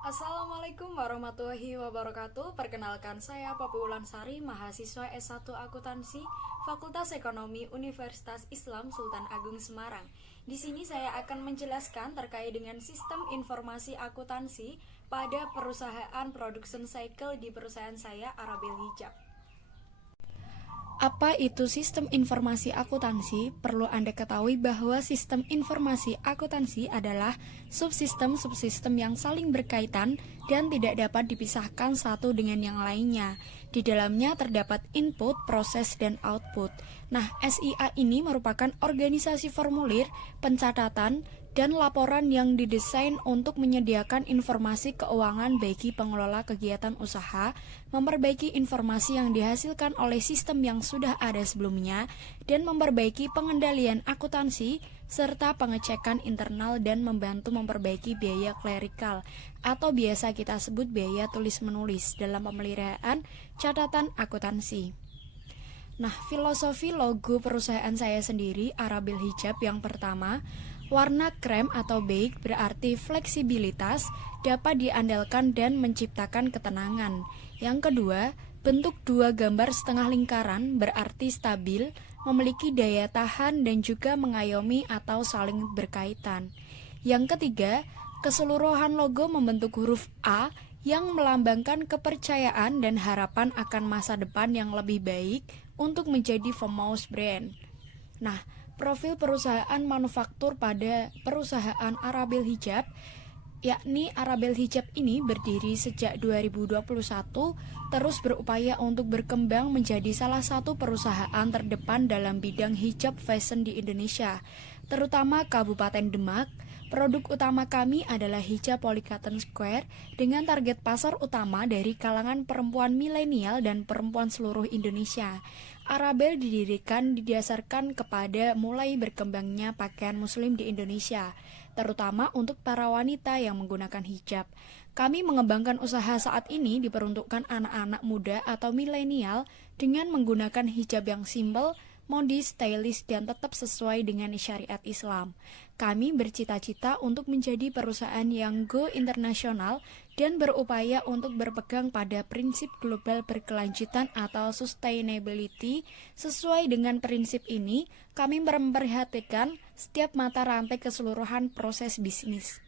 Assalamualaikum warahmatullahi wabarakatuh. Perkenalkan saya Poppy Wulansari, mahasiswa S1 Akuntansi, Fakultas Ekonomi Universitas Islam Sultan Agung Semarang. Di sini saya akan menjelaskan terkait dengan sistem informasi akuntansi pada perusahaan production cycle di perusahaan saya, Arabel Hijab. Apa itu sistem informasi akuntansi? Perlu Anda ketahui bahwa sistem informasi akuntansi adalah subsistem-subsistem yang saling berkaitan dan tidak dapat dipisahkan satu dengan yang lainnya. Di dalamnya terdapat input, proses, dan output. Nah, SIA ini merupakan organisasi formulir, pencatatan, dan laporan yang didesain untuk menyediakan informasi keuangan bagi pengelola kegiatan usaha, memperbaiki informasi yang dihasilkan oleh sistem yang sudah ada sebelumnya, dan memperbaiki pengendalian akuntansi, serta pengecekan internal dan membantu memperbaiki biaya klerikal, atau biasa kita sebut biaya tulis-menulis dalam pemeliharaan catatan akuntansi. Nah, filosofi logo perusahaan saya sendiri, Arabel Hijab, yang pertama, warna krem atau beige berarti fleksibilitas, dapat diandalkan dan menciptakan ketenangan. Yang kedua, bentuk dua gambar setengah lingkaran berarti stabil, memiliki daya tahan dan juga mengayomi atau saling berkaitan. Yang ketiga, keseluruhan logo membentuk huruf A yang melambangkan kepercayaan dan harapan akan masa depan yang lebih baik untuk menjadi famous brand. Nah, profil perusahaan manufaktur pada perusahaan Arabel Hijab, yakni Arabel Hijab ini berdiri sejak 2021, terus berupaya untuk berkembang menjadi salah satu perusahaan terdepan dalam bidang hijab fashion di Indonesia, terutama Kabupaten Demak. Produk utama kami adalah hijab polycotton square dengan target pasar utama dari kalangan perempuan milenial dan perempuan seluruh Indonesia. Arabel didasarkan kepada mulai berkembangnya pakaian muslim di Indonesia, terutama untuk para wanita yang menggunakan hijab. Kami mengembangkan usaha saat ini diperuntukkan anak-anak muda atau milenial dengan menggunakan hijab yang simpel, modis, stylish, dan tetap sesuai dengan syariat Islam. Kami bercita-cita untuk menjadi perusahaan yang go internasional dan berupaya untuk berpegang pada prinsip global berkelanjutan atau sustainability. Sesuai dengan prinsip ini, kami memperhatikan setiap mata rantai keseluruhan proses bisnis.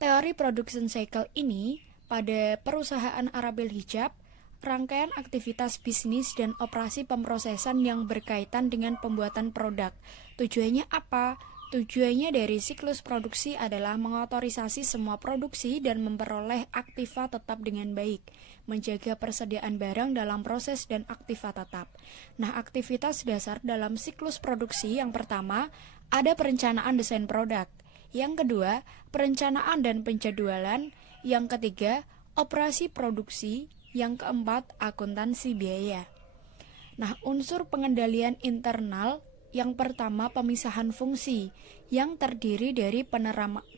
Teori production cycle ini pada perusahaan Arabel Hijab rangkaian aktivitas bisnis dan operasi pemrosesan yang berkaitan dengan pembuatan produk. Tujuannya apa? Tujuannya dari siklus produksi adalah mengotorisasi semua produksi dan memperoleh aktiva tetap dengan baik, menjaga persediaan barang dalam proses dan aktiva tetap. Nah, aktivitas dasar dalam siklus produksi yang pertama, ada perencanaan desain produk. Yang kedua, perencanaan dan penjadwalan. Yang ketiga, operasi produksi. Yang keempat, akuntansi biaya. Nah, unsur pengendalian internal yang pertama, pemisahan fungsi yang terdiri dari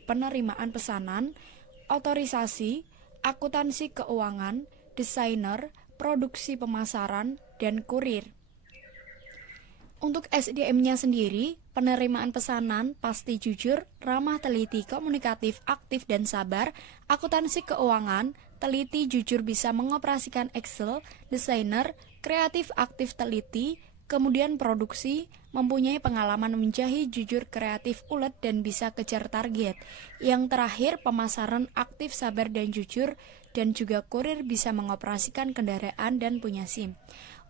penerimaan pesanan, otorisasi, akuntansi keuangan, desainer, produksi pemasaran, dan kurir. Untuk SDM-nya sendiri, penerimaan pesanan pasti jujur, ramah, teliti, komunikatif, aktif, dan sabar, akuntansi keuangan, teliti, jujur, bisa mengoperasikan Excel, desainer, kreatif, aktif, teliti, kemudian produksi, mempunyai pengalaman menjahit, jujur, kreatif, ulet, dan bisa kejar target. Yang terakhir, pemasaran, aktif, sabar, dan jujur, dan juga kurir, bisa mengoperasikan kendaraan dan punya SIM.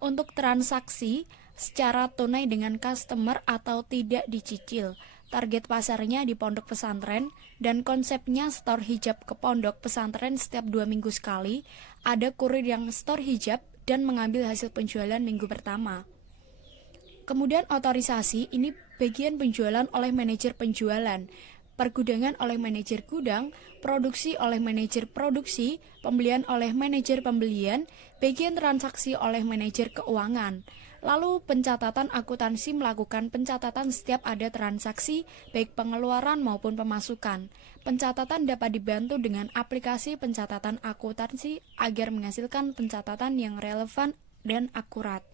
Untuk transaksi, secara tunai dengan customer atau tidak dicicil. Target pasarnya di pondok pesantren dan konsepnya store hijab ke pondok pesantren setiap 2 minggu sekali. Ada kurir yang store hijab dan mengambil hasil penjualan minggu pertama. Kemudian otorisasi, ini bagian penjualan oleh manajer penjualan, pergudangan oleh manajer gudang, produksi oleh manajer produksi, pembelian oleh manajer pembelian, bagian transaksi oleh manajer keuangan. Lalu pencatatan akuntansi melakukan pencatatan setiap ada transaksi, baik pengeluaran maupun pemasukan. Pencatatan dapat dibantu dengan aplikasi pencatatan akuntansi agar menghasilkan pencatatan yang relevan dan akurat.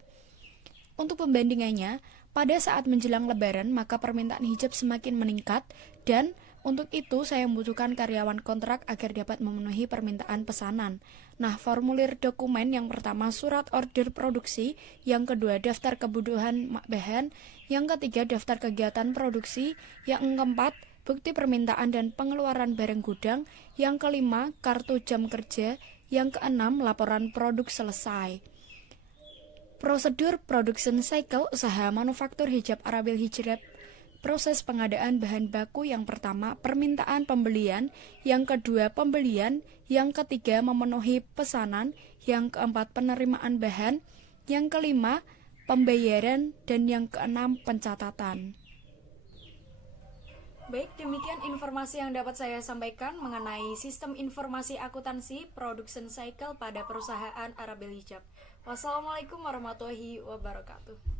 Untuk pembandingannya, pada saat menjelang Lebaran maka permintaan hijab semakin meningkat dan Untuk itu, saya membutuhkan karyawan kontrak agar dapat memenuhi permintaan pesanan. Nah, formulir dokumen yang pertama surat order produksi, yang kedua daftar kebutuhan bahan, yang ketiga daftar kegiatan produksi, yang keempat bukti permintaan dan pengeluaran barang gudang, yang kelima kartu jam kerja, yang keenam laporan produk selesai. Prosedur production cycle usaha manufaktur hijab Arabil Hijrab. Proses pengadaan bahan baku yang pertama permintaan pembelian, yang kedua pembelian, yang ketiga memenuhi pesanan, yang keempat penerimaan bahan, yang kelima pembayaran, dan yang keenam pencatatan. Baik, demikian informasi yang dapat saya sampaikan mengenai sistem informasi akuntansi production cycle pada perusahaan Arabil Hijab. Wassalamualaikum warahmatullahi wabarakatuh.